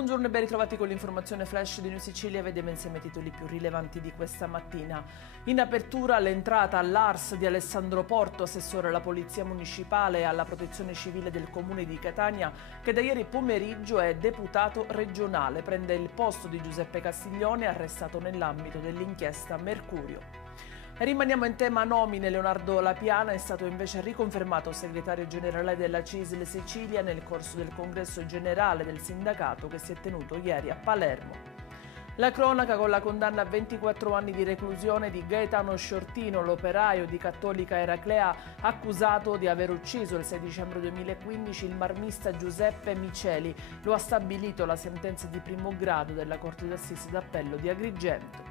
Buongiorno e ben ritrovati con l'informazione flash di New Sicilia. Vediamo insieme i titoli più rilevanti di questa mattina. In apertura l'entrata all'ARS di Alessandro Porto, assessore alla Polizia Municipale e alla Protezione Civile del Comune di Catania, che da ieri pomeriggio è deputato regionale. Prende il posto di Giuseppe Castiglione, arrestato nell'ambito dell'inchiesta Mercurio. Rimaniamo in tema nomine. Leonardo Lapiana è stato invece riconfermato segretario generale della CISL Sicilia nel corso del congresso generale del sindacato che si è tenuto ieri a Palermo. La cronaca con la condanna a 24 anni di reclusione di Gaetano Sciortino, l'operaio di Cattolica Eraclea, accusato di aver ucciso il 6 dicembre 2015 il marmista Giuseppe Miceli. Lo ha stabilito la sentenza di primo grado della Corte d'Assise d'Appello di Agrigento.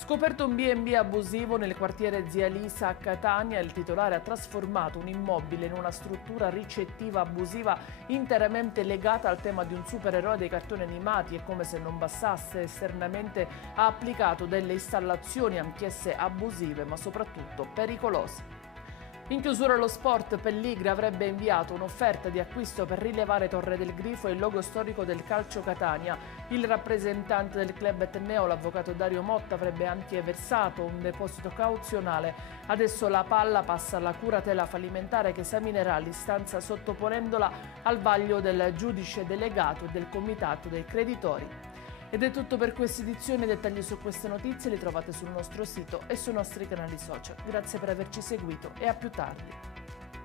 Scoperto un B&B abusivo nel quartiere Zia Lisa a Catania, il titolare ha trasformato un immobile in una struttura ricettiva abusiva interamente legata al tema di un supereroe dei cartoni animati e, come se non bastasse, esternamente ha applicato delle installazioni anch'esse abusive ma soprattutto pericolose. In chiusura allo sport, Pelligri avrebbe inviato un'offerta di acquisto per rilevare Torre del Grifo e il logo storico del Calcio Catania. Il rappresentante del club etneo, l'avvocato Dario Motta, avrebbe anche versato un deposito cauzionale. Adesso la palla passa alla curatela fallimentare che esaminerà l'istanza sottoponendola al vaglio del giudice delegato e del comitato dei creditori. Ed è tutto per questa edizione. Dettagli su queste notizie li trovate sul nostro sito e sui nostri canali social. Grazie per averci seguito e a più tardi.